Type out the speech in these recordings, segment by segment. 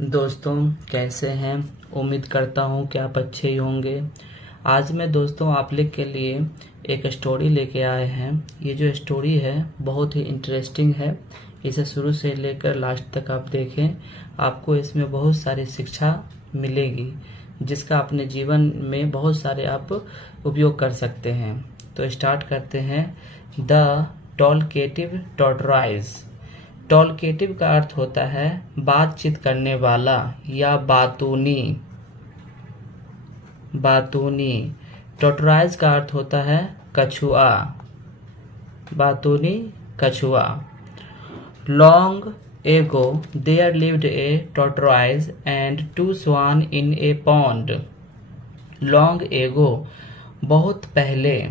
दोस्तों कैसे हैं। उम्मीद करता हूं कि आप अच्छे ही होंगे। आज मैं दोस्तों आप लोग के लिए एक स्टोरी लेके आए हैं। ये जो स्टोरी है बहुत ही इंटरेस्टिंग है। इसे शुरू से लेकर लास्ट तक आप देखें, आपको इसमें बहुत सारी शिक्षा मिलेगी जिसका अपने जीवन में बहुत सारे आप उपयोग कर सकते हैं। तो स्टार्ट करते हैं। The टॉलकेटिव tortoise. टॉलकेटिव का अर्थ होता है बातचीत करने वाला या बातूनी। टॉर्टोइज का अर्थ होता है कछुआ, बातूनी कछुआ। Long ago there lived a tortoise and two swan in a pond. Long ago बहुत पहले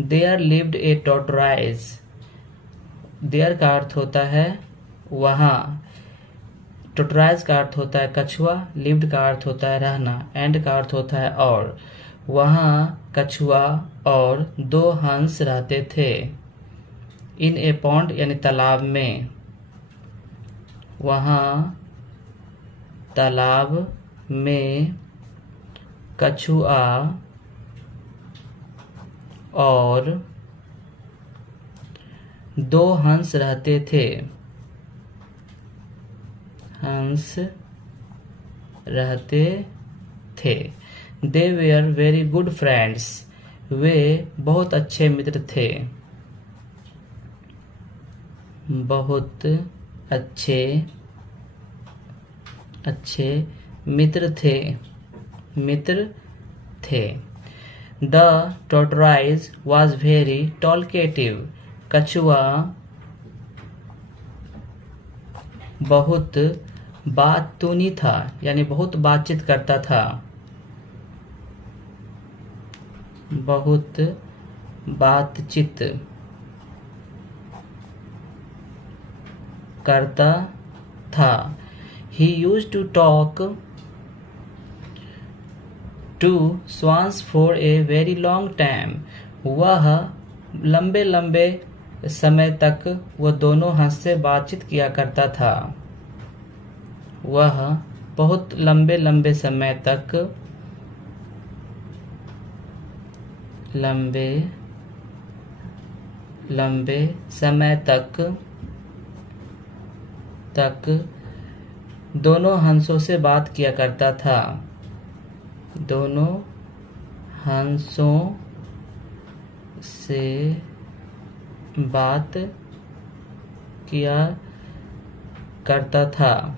there lived a tortoise. There का अर्थ होता है वहाँ, टॉर्टोइज का अर्थ होता है कछुआ, लिव्ड का अर्थ होता है रहना, एंड का अर्थ होता है और। वहाँ कछुआ और दो हंस रहते थे। इन ए पॉन्ड यानी तालाब में। वहाँ तालाब में कछुआ और दो हंस रहते थे। They were very good friends. वे बहुत अच्छे मित्र थे। बहुत अच्छे मित्र थे। The tortoise was very talkative. कछुआ बहुत बातूनी था यानी बहुत बातचीत करता था। बहुत बातचीत करता था। He used to talk to swans for a very long time. वह लंबे समय तक वह दोनों हंस से बातचीत किया करता था। वह बहुत लंबे समय तक दोनों हंसों से बात किया करता था। दोनों हंसों से बात किया करता था।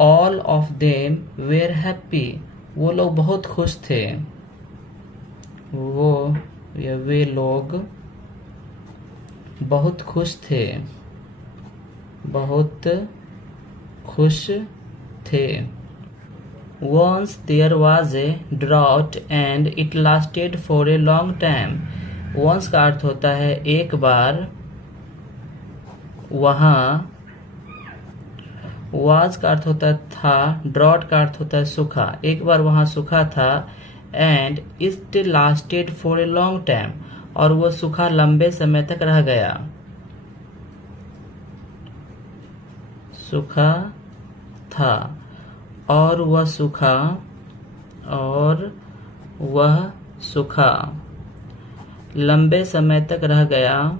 All of them were happy. वो लोग बहुत खुश थे। वे लोग बहुत खुश थे। Once there was a drought and it lasted for a long time. Once का अर्थ होता है एक बार। वहाँ was का अर्थ होता है था। drought का अर्थ होता है सूखा। एक बार वहाँ सूखा था। and it lasted for a long time. और वो सूखा लंबे समय तक रह गया। सूखा था और वह सूखा लंबे समय तक रह गया।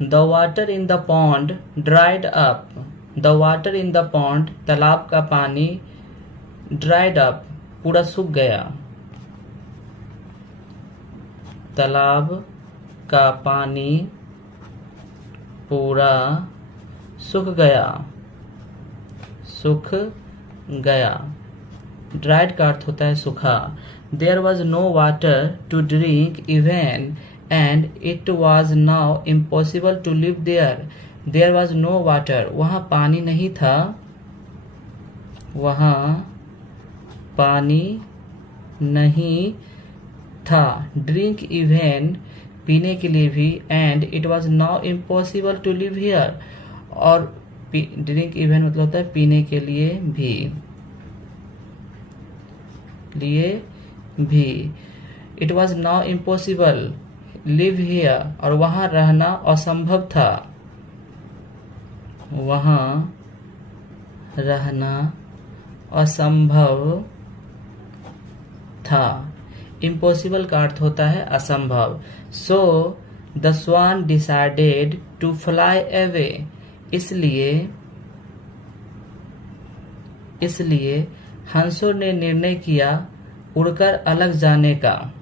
The water in the pond dried up. The water in the pond, तालाब का पानी, dried up, पूरा सूख गया। तालाब का पानी पूरा सूख गया। ड्राइड का अर्थ होता है सूखा। There was no water to drink even and it was now impossible to live there. There was no water. वहाँ पानी नहीं था। ड्रिंक इवन पीने के लिए भी, and it was now impossible to live here, और ड्रिंक इवन मतलब होता है पीने के लिए भी। It was now impossible live here, और वहां रहना असंभव था। वहां रहना असंभव था। इम्पॉसिबल का अर्थ होता है असंभव। So the swan decided to fly away, इसलिए हंसों ने निर्णय किया उड़कर अलग जाने का।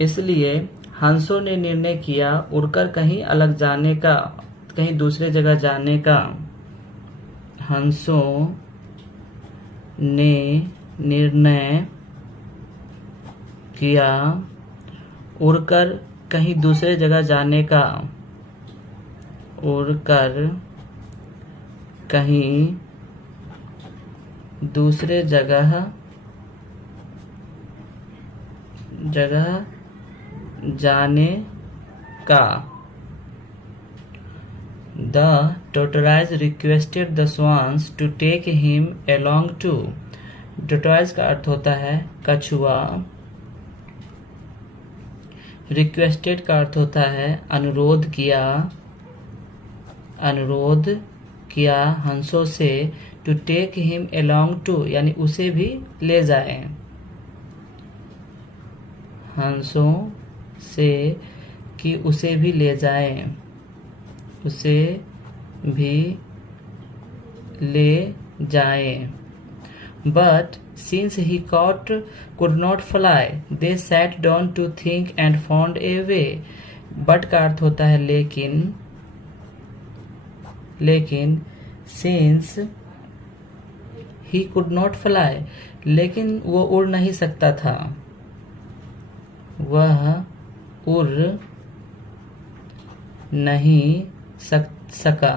इसलिए हंसों ने निर्णय किया उड़कर कहीं अलग जाने का, कहीं दूसरे जगह जाने का। हंसों ने निर्णय किया उड़कर कहीं दूसरे जगह जाने का। उड़कर कहीं दूसरे जगह जाने का। The tortoise requested the swans to take him along too. tortoise का अर्थ होता है कछुआ। requested का अर्थ होता है अनुरोध किया हंसों से। to take him along too यानी उसे भी ले जाएं। हंसों से कि उसे भी ले जाएं, उसे भी ले जाएं। But since he could not fly, they sat down to think and found a way. But का अर्थ होता है लेकिन since he could not fly, लेकिन वो उड़ नहीं सकता था। वह उड़ नहीं सका।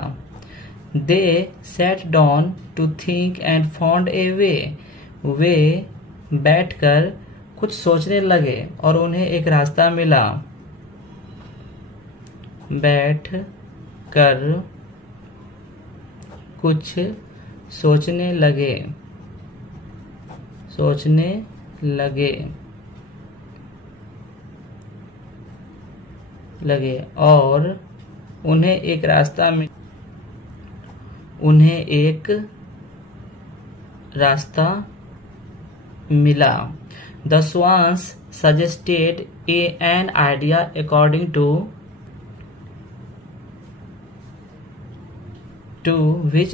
They sat down to think and found a way. वे बैठकर कुछ सोचने लगे और उन्हें एक रास्ता मिला। बैठ कर कुछ सोचने लगे और उन्हें एक रास्ता मिला। The swans suggested an idea according to which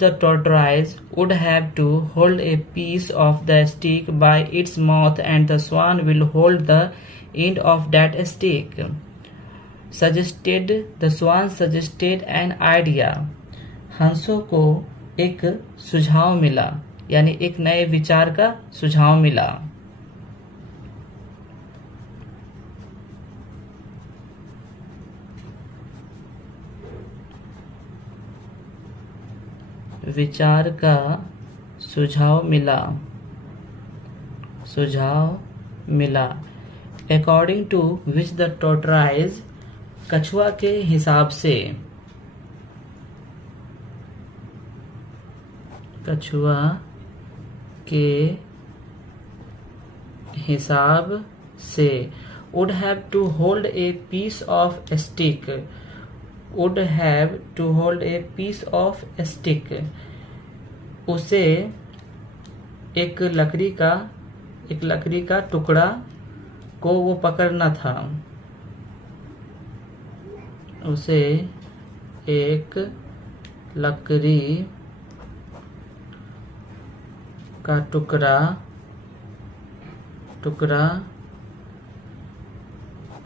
the tortoise would have to hold a piece of the stick by its mouth, and the swan will hold the end of that stick. The swan suggested an idea. हंसों को एक सुझाव मिला, यानी एक नए विचार का सुझाव मिला। विचार का सुझाव मिला। According to which the tortoise, कछुआ के हिसाब से would have to hold a piece of a stick. उसे एक लकड़ी का टुकड़ा को वो पकड़ना था। उसे एक लकड़ी का टुकड़ा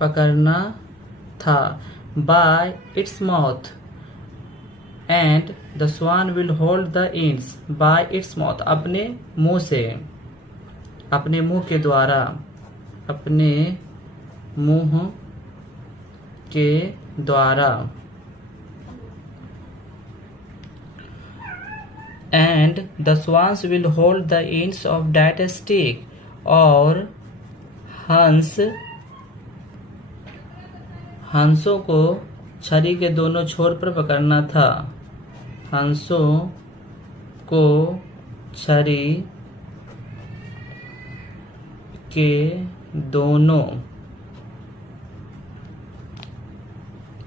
पकड़ना था। By its mouth, and the swan will hold the ends by its mouth. अपने मुंह के द्वारा। And the swans will hold the ends of that stick. और हंसों को छड़ी के दोनों छोर पर पकड़ना था। हंसों को छड़ी के दोनों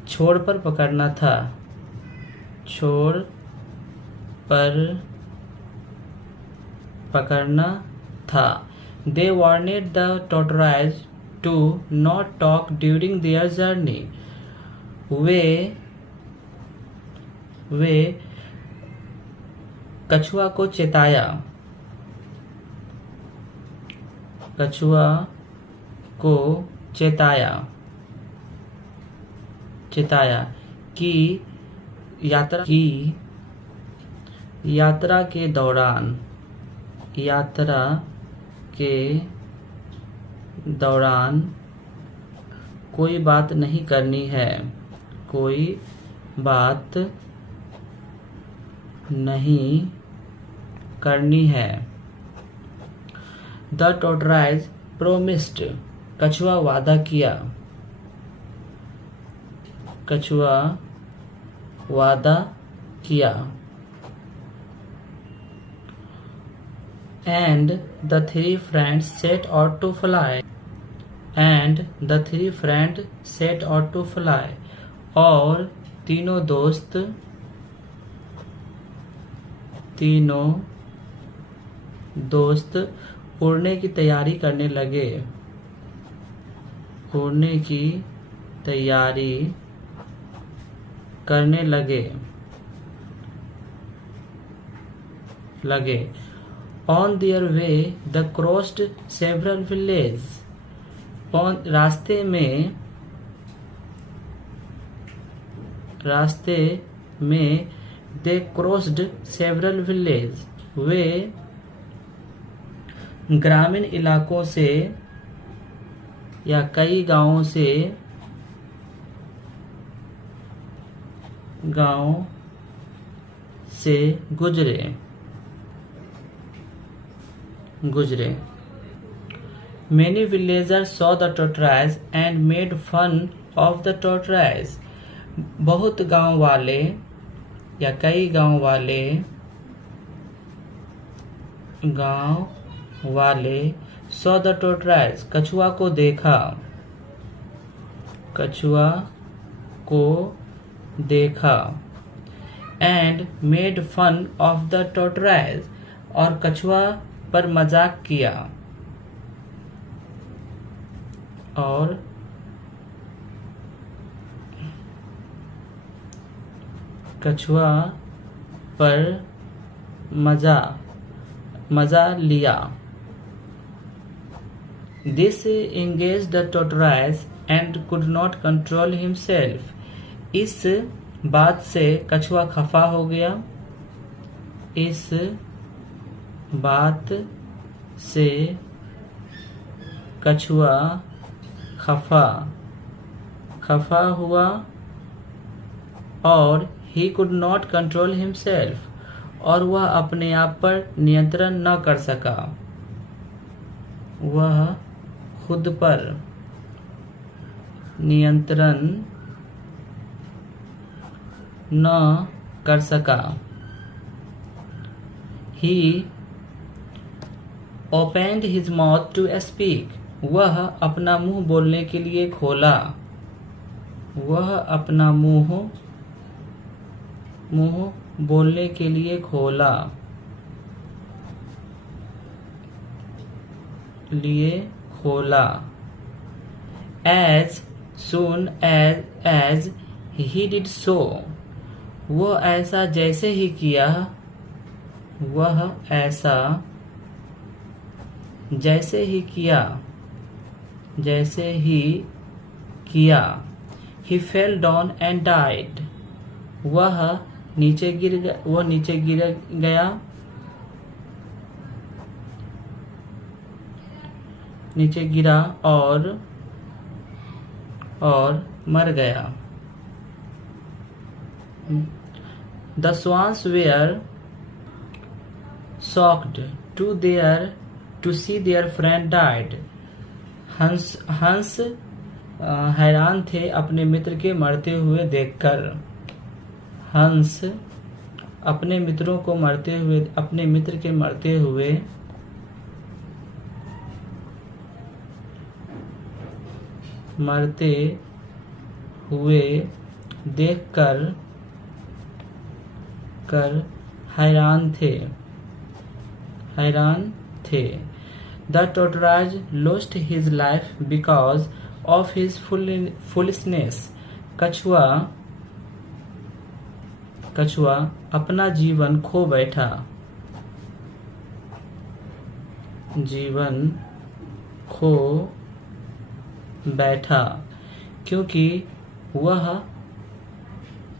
छोर पर पकड़ना था। छोर पर पकड़ना था। They warned the tortoise to not talk during their journey. वे कछुआ को चेताया। कछुआ को चेताया कि यात्रा के दौरान कोई बात नहीं करनी है। कोई बात नहीं करनी है। The tortoise promised. कछुआ वादा किया। कछुआ वादा किया। And the three friends set out to fly. And the three friends set out to fly. और तीनों दोस्त उड़ने की तैयारी करने लगे। उड़ने की तैयारी करने लगे। On their way, they crossed several villages. रास्ते में they crossed several villages. वे ग्रामीण इलाकों से या कई गांव से गुजरे। Many villagers saw the tortoise and made fun of the tortoise. बहुत गांव वाले या कई गांव वाले saw the tortoise. कछुआ को देखा and made fun of the tortoise. और कछुआ पर मजाक किया। और कछुआ पर मजा लिया। This engaged the tortoise and could not control himself. इस बात से कछुआ खफा हो गया। इस बात से कछुआ खफा हुआ और he could not control himself. और वह अपने आप पर नियंत्रण न कर सका। वह खुद पर नियंत्रण न कर सका। He opened his mouth to speak. वह अपना मुंह बोलने के लिए खोला। वह अपना मुंह बोलने के लिए खोला। As soon as he did so. वह ऐसा जैसे ही किया। He fell down and died. वह नीचे गिरा और मर गया। The swans were shocked to see their friend died. हंस हैरान थे अपने मित्र के मरते हुए देखकर। हंस अपने मित्र के मरते हुए देखकर हैरान थे। The tortoise lost his life because of his foolishness. कछुआ अपना जीवन खो बैठा क्योंकि वह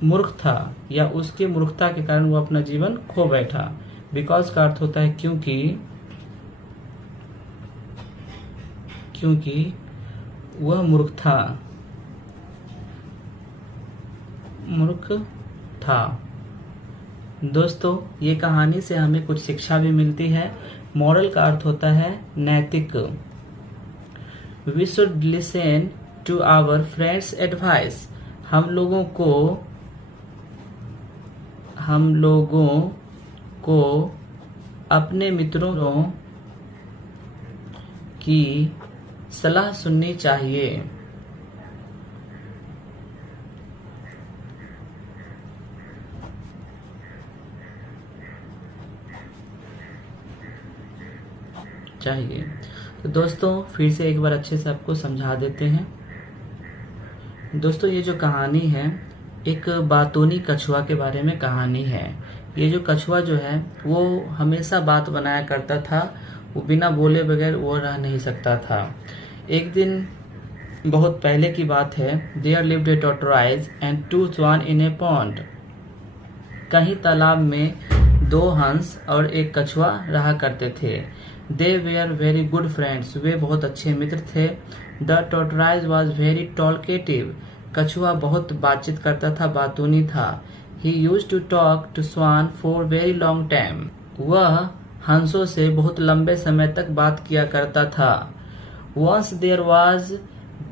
मूर्ख था, या उसके मूर्खता के कारण वह अपना जीवन खो बैठा। बिकॉज का अर्थ होता है क्योंकि वह मूर्ख था। दोस्तों, ये कहानी से हमें कुछ शिक्षा भी मिलती है। मॉरल का अर्थ होता है नैतिक। We should listen to our friends advice. हम लोगों को अपने मित्रों की सलाह सुननी चाहिए। तो दोस्तों, फिर से एक बार अच्छे से आपको समझा देते हैं। दोस्तों, ये जो कहानी है एक बातूनी कछुआ के बारे में कहानी है। ये जो कछुआ जो है वो हमेशा बात बनाया करता था। वो बिना बोले बगैर वो रह नहीं सकता था। एक दिन बहुत पहले की बात है। There lived a tortoise and 2 swans in a pond. कहीं तालाब में 2 हंस और एक कछुआ रहा करते थे। They were very good friends. वे बहुत अच्छे मित्र थे। The tortoise was very talkative. कछुआ बहुत बातचीत करता था, बातूनी था। He used to talk to swan for very long time. वह हंसों से बहुत लंबे समय तक बात किया करता था। Once there was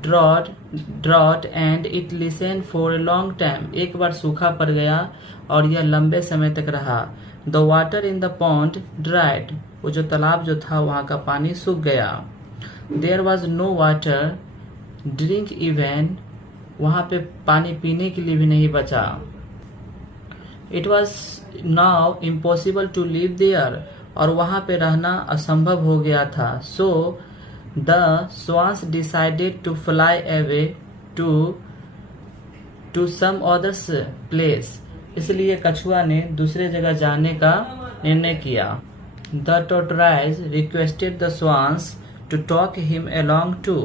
drought and it listen for a long time. एक बार सूखा पड़ गया और यह लंबे समय तक रहा। The water in the pond dried. वो जो तालाब जो था वहां का पानी सूख गया। There was no water drink even. वहां पे पानी पीने के लिए भी नहीं बचा। It was now impossible to live there. और वहां पे रहना असंभव हो गया था। So the swans decided to fly away to some others place. इसलिए कछुआ ने दूसरे जगह जाने का निर्णय किया। The tortoise requested the swans to talk him along too.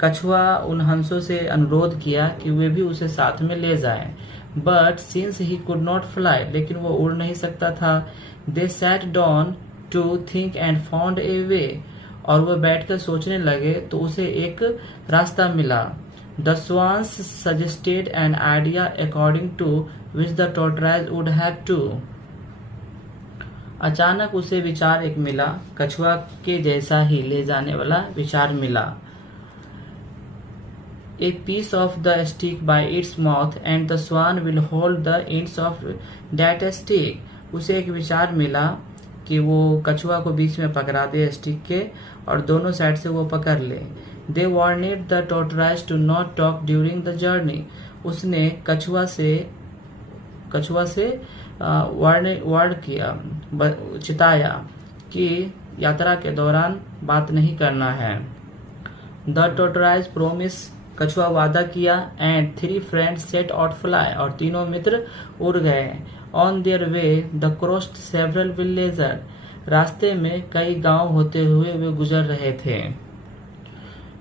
कछुआ उन हंसों से अनुरोध किया कि वे भी उसे साथ में ले जाएं। But since he could not fly, लेकिन वो उड़ नहीं सकता था। They sat down to think and found a way. और वह बैठकर सोचने लगे तो उसे एक रास्ता मिला। The swans suggested an idea according to which the tortoise would have to। अचानक उसे विचार एक मिला, कछुआ के जैसा ही ले जाने वाला विचार मिला। A piece of the stick by its mouth and the swan will hold the ends of that stick। उसे एक विचार मिला कि वो कछुआ को बीच में पकड़ा दे स्टिक के और दोनों साइड से वो पकड़ ले। They warned the tortoise to not talk during the journey। उसने कछुआ से वार्न किया, चिताया कि यात्रा के दौरान बात नहीं करना है। The tortoise promised। कछुआ वादा किया। And 3 friends set out fly। और तीनों मित्र उड़ गए। On their way the crossed several villages। रास्ते में कई गांव होते हुए वे गुजर रहे थे।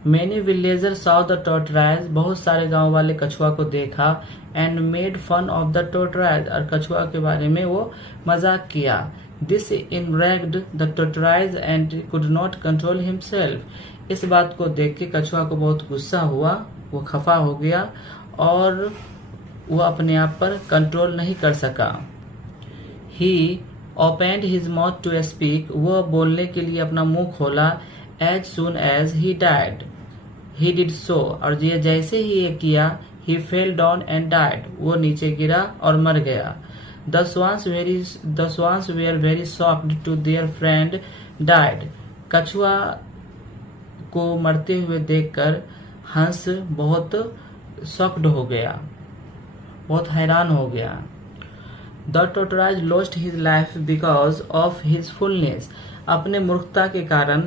Many villagers saw the tortoise। बहुत सारे गांव वाले कछुआ को देखा। And made fun of the tortoise। और कछुआ के बारे में वो मजाक किया। This enraged the tortoise and could not control himself। इस बात को देख के कछुआ को बहुत गुस्सा हुआ, वो खफा हो गया और वो अपने आप पर कंट्रोल नहीं कर सका। He opened his mouth to speak। वह बोलने के लिए अपना मुंह खोला। As soon as he died। He did so, और ये जैसे ही ये किया, ही फेल डाउन एंड डाइड, वो नीचे गिरा और मर गया। The swans were very shocked to their friend died, कछुआ को मरते हुए देखकर हंस बहुत शॉक्ड हो गया, बहुत हैरान हो गया। The tortoise lost his life because of his foolness, अपने मूर्खता के कारण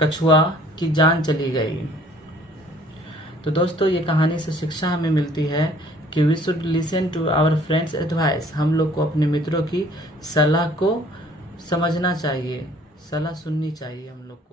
कछुआ की जान चली गई। तो दोस्तों ये कहानी से शिक्षा हमें मिलती है कि we should listen to our friends advice, हम लोग को अपने मित्रों की सलाह को समझना चाहिए, सलाह सुननी चाहिए हम लोग को।